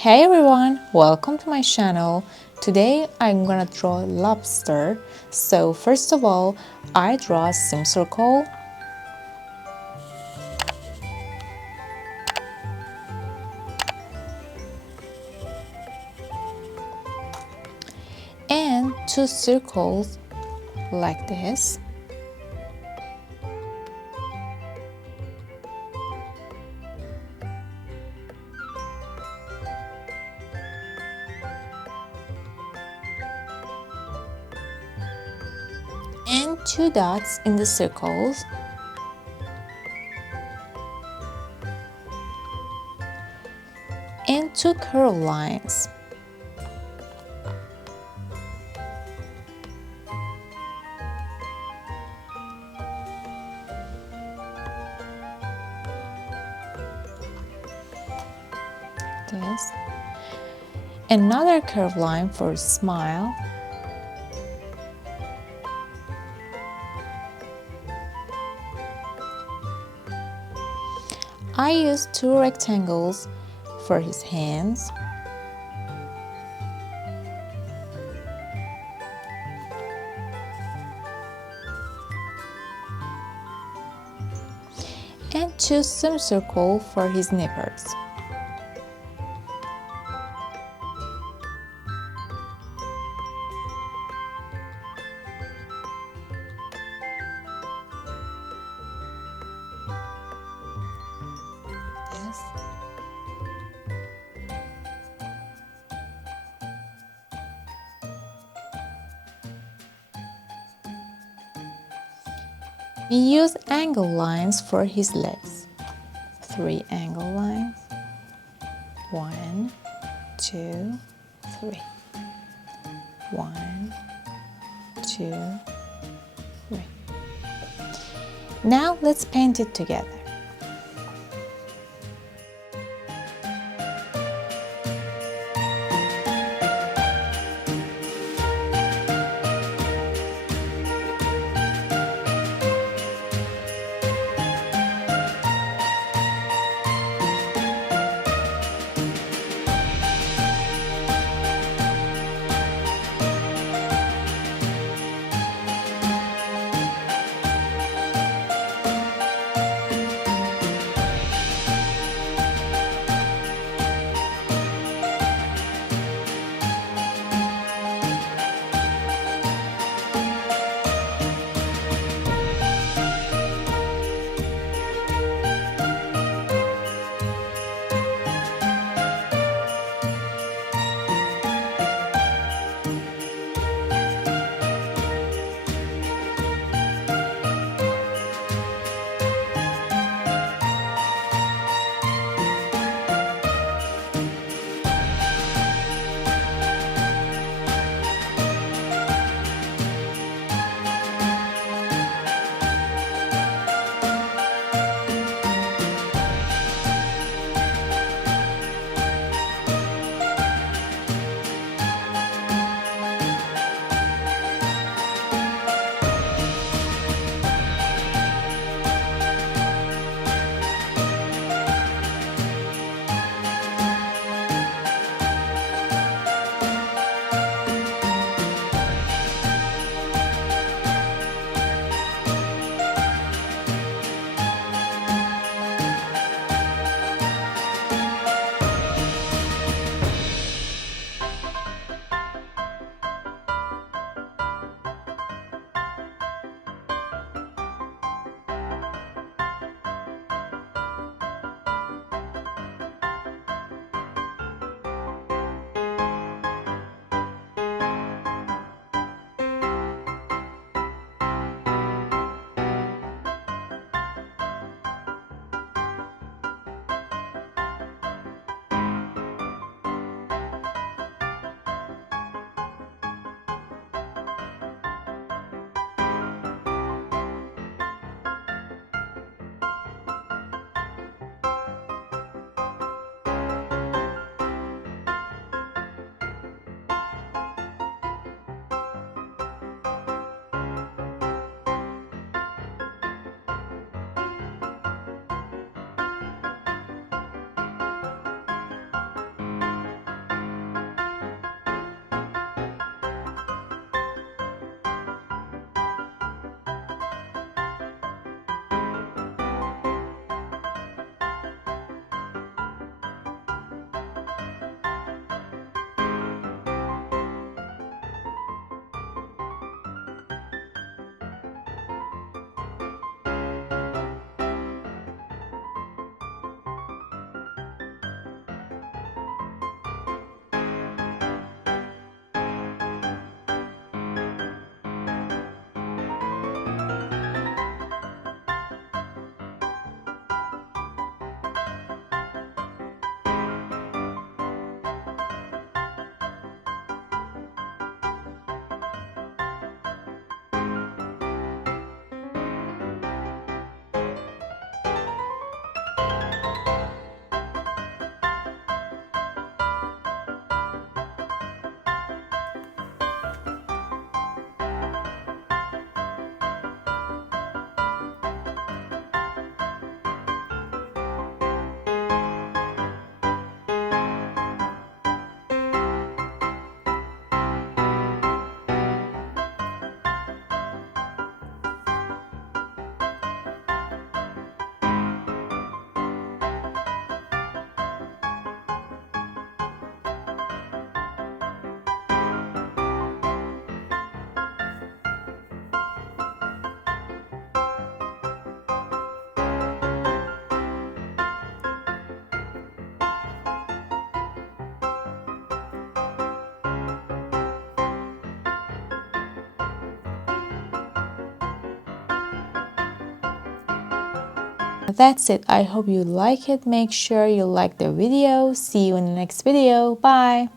Hey everyone, welcome to my channel. Today I'm gonna draw a lobster. So first of all, I draw a semicircle. And two circles like this. And two dots in the circles. And two curved lines. This. Another curved line for a smile. I used two rectangles for his hands. And two semicircles for his nippers. Yes. We use angle lines for his legs. 3 angle lines. 1, 2, 3. 1, 2, 3. Now let's paint it together. That's it. I hope you like it. Make sure you like the video. See you in the next video. Bye.